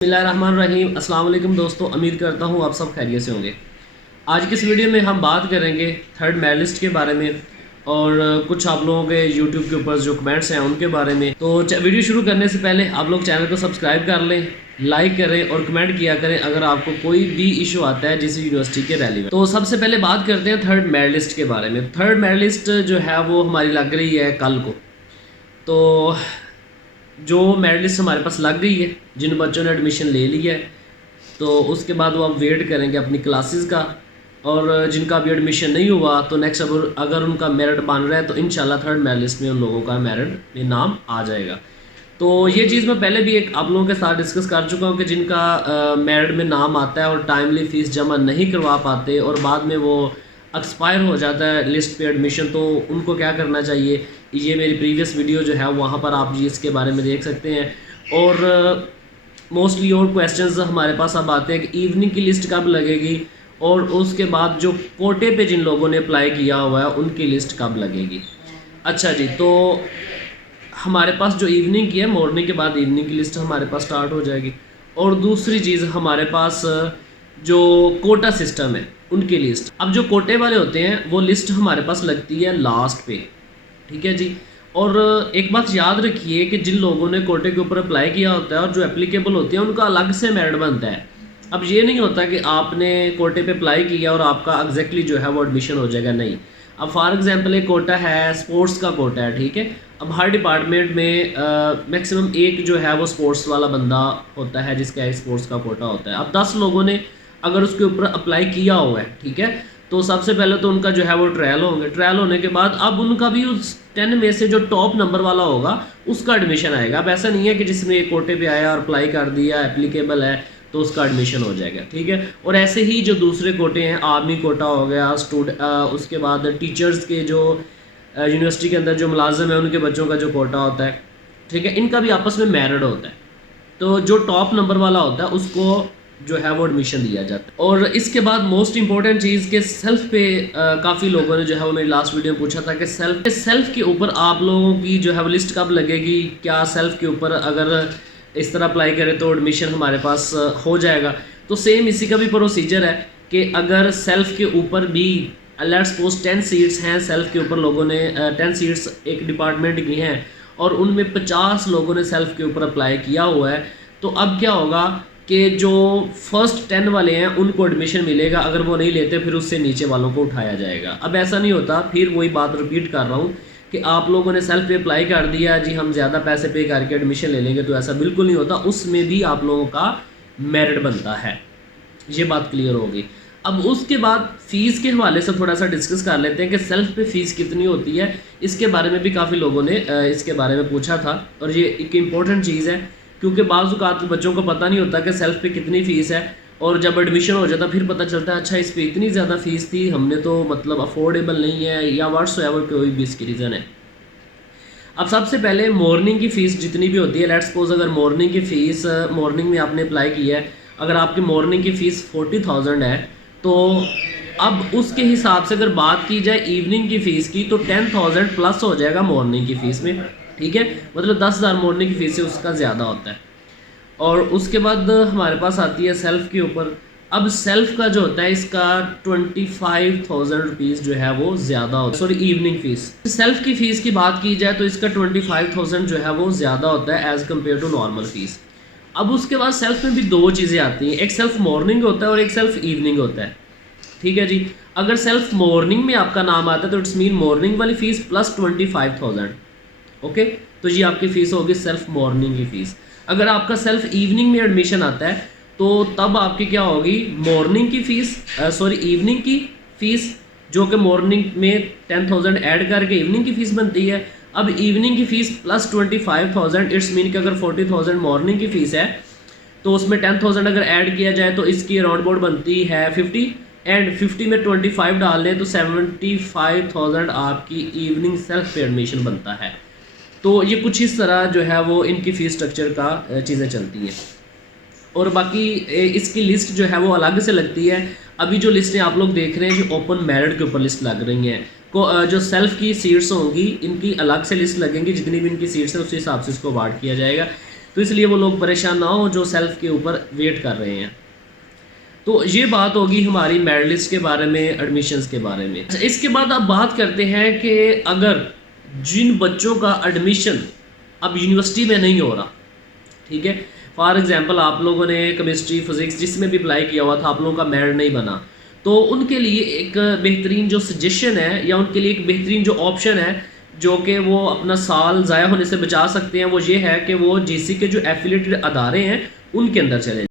बिस्मिल्लाहिर्रहमानिर्रहीम। अस्सलाम वालेकुम दोस्तों, उम्मीद करता हूँ आप सब खैरियत से होंगे। आज की इस वीडियो में हम बात करेंगे थर्ड मेडलिस्ट के बारे में और कुछ आप लोगों के यूट्यूब के ऊपर जो कमेंट्स हैं उनके बारे में। तो वीडियो शुरू करने से पहले आप लोग चैनल को सब्सक्राइब कर लें, लाइक करें और कमेंट किया करें अगर आपको कोई भी इशू आता है जिस यूनिवर्सिटी के रेलिवेंट। तो सबसे पहले बात करते हैं थर्ड मेडलिस्ट के बारे में। थर्ड मेडलिस्ट जो है वो हमारी लग रही है कल को। तो जो मेडलिस्ट हमारे पास लग गई है, जिन बच्चों ने एडमिशन ले लिया है, तो उसके बाद वो अब वेट करेंगे अपनी क्लासेस का। और जिनका भी एडमिशन नहीं हुआ तो नेक्स्ट अगर उनका मेरिट बन रहा है तो इंशाल्लाह थर्ड मेरिट में उन लोगों का मेरिट में नाम आ जाएगा। तो ये चीज़ मैं पहले भी एक आप लोगों के साथ डिस्कस कर चुका हूँ कि जिनका मेरिट में नाम आता है और टाइमली फ़ीस जमा नहीं करवा पाते और बाद में वो एक्सपायर हो जाता है लिस्ट पे एडमिशन, तो उनको क्या करना चाहिए, ये मेरी प्रीवियस वीडियो जो है वहाँ पर आप जी इसके बारे में देख सकते हैं। और मोस्टली और क्वेश्चंस हमारे पास अब आते हैं कि इवनिंग की लिस्ट कब लगेगी और उसके बाद जो कोटे पे जिन लोगों ने अप्लाई किया हुआ है उनकी लिस्ट कब लगेगी। अच्छा जी, तो हमारे पास जो इवनिंग की है, मॉर्निंग के बाद इवनिंग की लिस्ट हमारे पास स्टार्ट हो जाएगी। और दूसरी चीज़ हमारे पास जो कोटा सिस्टम है उनकी लिस्ट, अब जो कोटे वाले होते हैं वो लिस्ट हमारे पास लगती है लास्ट पे, ठीक है जी। और एक बात याद रखिए कि जिन लोगों ने कोटे के ऊपर अप्लाई किया होता है और जो एप्लीकेबल होती है उनका अलग से मेरिट बनता है। अब ये नहीं होता कि आपने कोटे पे अप्लाई किया और आपका एग्जैक्टली जो है वो एडमिशन हो जाएगा, नहीं। अब फॉर एग्जांपल एक कोटा है, स्पोर्ट्स का कोटा है, ठीक है। अब हर डिपार्टमेंट में मैक्सिमम एक जो है वो स्पोर्ट्स वाला बंदा होता है जिसका एक स्पोर्ट्स का कोटा होता है। अब 10 लोगों ने अगर उसके ऊपर अप्लाई किया हुआ है, ठीक है, तो सबसे पहले तो उनका जो है वो ट्रायल होंगे। ट्रायल होने के बाद अब उनका भी उस 10 में से जो टॉप नंबर वाला होगा उसका एडमिशन आएगा। अब ऐसा नहीं है कि जिसने एक कोटे पे आया और अप्लाई कर दिया, एप्लीकेबल है, तो उसका एडमिशन हो जाएगा, ठीक है। और ऐसे ही जो दूसरे कोटे हैं, आर्मी कोटा हो गया, उसके बाद टीचर्स के जो यूनिवर्सिटी के अंदर जो मुलाजिम है उनके बच्चों का जो कोटा होता है, ठीक है, इनका भी आपस में मेरिट होता है। तो जो टॉप नंबर वाला होता है उसको जो है वो एडमिशन दिया जाता है। और इसके बाद मोस्ट इंपॉर्टेंट चीज़ के सेल्फ पे काफ़ी लोगों ने जो है वो मेरी लास्ट वीडियो में पूछा था कि सेल्फ के ऊपर आप लोगों की जो है वो लिस्ट कब लगेगी, क्या सेल्फ के ऊपर अगर इस तरह अप्लाई करें तो एडमिशन हमारे पास हो जाएगा। तो सेम इसी का भी प्रोसीजर है कि अगर सेल्फ के ऊपर भी लेट्स सपोज 10 सीट्स हैं, सेल्फ के ऊपर लोगों ने 10 सीट्स एक डिपार्टमेंट की हैं और उनमें 50 लोगों ने सेल्फ के ऊपर अप्लाई किया हुआ है, तो अब क्या होगा कि जो फर्स्ट 10 वाले हैं उनको एडमिशन मिलेगा, अगर वो नहीं लेते फिर उससे नीचे वालों को उठाया जाएगा। अब ऐसा नहीं होता, फिर वही बात रिपीट कर रहा हूँ कि आप लोगों ने सेल्फ पे अप्लाई कर दिया जी हम ज़्यादा पैसे पे करके एडमिशन ले लेंगे, तो ऐसा बिल्कुल नहीं होता। उसमें भी आप लोगों का मेरिट बनता है, ये बात क्लियर होगी। अब उसके बाद फ़ीस के हवाले से थोड़ा सा डिस्कस कर लेते हैं कि सेल्फ पे फ़ीस कितनी होती है। इसके बारे में भी काफ़ी लोगों ने इसके बारे में पूछा था और ये एक इम्पॉर्टेंट चीज़ है क्योंकि बाज़ औक़ात बच्चों को पता नहीं होता कि सेल्फ पे कितनी फ़ीस है और जब एडमिशन हो जाता फिर पता चलता है अच्छा इस पर इतनी ज़्यादा फ़ीस थी, हमने तो मतलब अफोर्डेबल नहीं है या व्हाट्सएवर कोई भी इसकी रीज़न है। अब सबसे पहले मॉर्निंग की फ़ीस जितनी भी होती है, लेट्स सपोज अगर मॉर्निंग की फ़ीस मॉर्निंग में आपने अप्लाई किया है, अगर आपकी मॉर्निंग की फ़ीस 40,000 है तो अब उसके हिसाब से अगर बात की जाए इवनिंग की फ़ीस की तो 10,000 प्लस हो जाएगा मॉर्निंग की फ़ीस में, ठीक है। मतलब 10,000 मॉर्निंग की फ़ीस से उसका ज़्यादा होता है। और उसके बाद हमारे पास आती है सेल्फ़ के ऊपर। अब सेल्फ़ का जो होता है इसका 25,000 रुपीज़ जो है वो ज़्यादा होता है, सॉरी इवनिंग फ़ीस। सेल्फ़ की फ़ीस की बात की जाए तो इसका 25,000 जो है वो ज़्यादा होता है as compare to normal fees. अब उसके बाद सेल्फ़ में भी दो चीज़ें आती हैं, एक सेल्फ़ मॉर्निंग होता है और एक सेल्फ़ इवनिंग होता है, ठीक है जी। अगर सेल्फ़ मॉर्निंग में आपका नाम आता है तो इट्स मीन मॉर्निंग वाली फ़ीस प्लस 25,000, ओके। तो ये आपकी फ़ीस होगी सेल्फ़ मॉर्निंग की फ़ीस। अगर आपका सेल्फ़ इवनिंग में एडमिशन आता है तो तब आपकी क्या होगी, मॉर्निंग की फ़ीस सॉरी इवनिंग की फ़ीस जो कि मॉर्निंग में 10,000 ऐड करके इवनिंग की फ़ीस बनती है। अब इवनिंग की फ़ीस प्लस 25,000, इट्स मीन कि अगर 40,000 मॉर्निंग की फ़ीस है तो उसमें 10,000 अगर ऐड किया जाए तो इसकी अराउंड अबाउट बनती है 50 एंड 50 में 25 डाल लें तो 75,000 आपकी इवनिंग सेल्फ पे एडमिशन बनता है। तो ये कुछ इस तरह जो है वो इनकी फ़ीस स्ट्रक्चर का चीज़ें चलती हैं। और बाकी इसकी लिस्ट जो है वो अलग से लगती है। अभी जो लिस्टें आप लोग देख रहे हैं जो ओपन मेरिट के ऊपर लिस्ट लग रही हैं, को जो सेल्फ़ की सीट्स होंगी इनकी अलग से लिस्ट लगेंगी, जितनी भी इनकी सीट्स हैं उस हिसाब से इसको अवार्ड किया जाएगा। तो इसलिए वो लोग परेशान ना हो जो सेल्फ के ऊपर वेट कर रहे हैं। तो ये बात होगी हमारी मेरिट लिस्ट के बारे में, एडमिशन्स के बारे में। अच्छा, इसके बाद अब बात करते हैं कि अगर जिन बच्चों का एडमिशन अब यूनिवर्सिटी में नहीं हो रहा, ठीक है, फॉर एग्जांपल आप लोगों ने केमिस्ट्री फिजिक्स जिसमें भी अप्लाई किया हुआ था, आप लोगों का मेरिट नहीं बना, तो उनके लिए एक बेहतरीन जो सजेशन है या उनके लिए एक बेहतरीन जो ऑप्शन है जो कि वो अपना साल ज़ाया होने से बचा सकते हैं, वो ये है कि वो जीसी के जो एफिलेटेड अदारे हैं उनके अंदर चले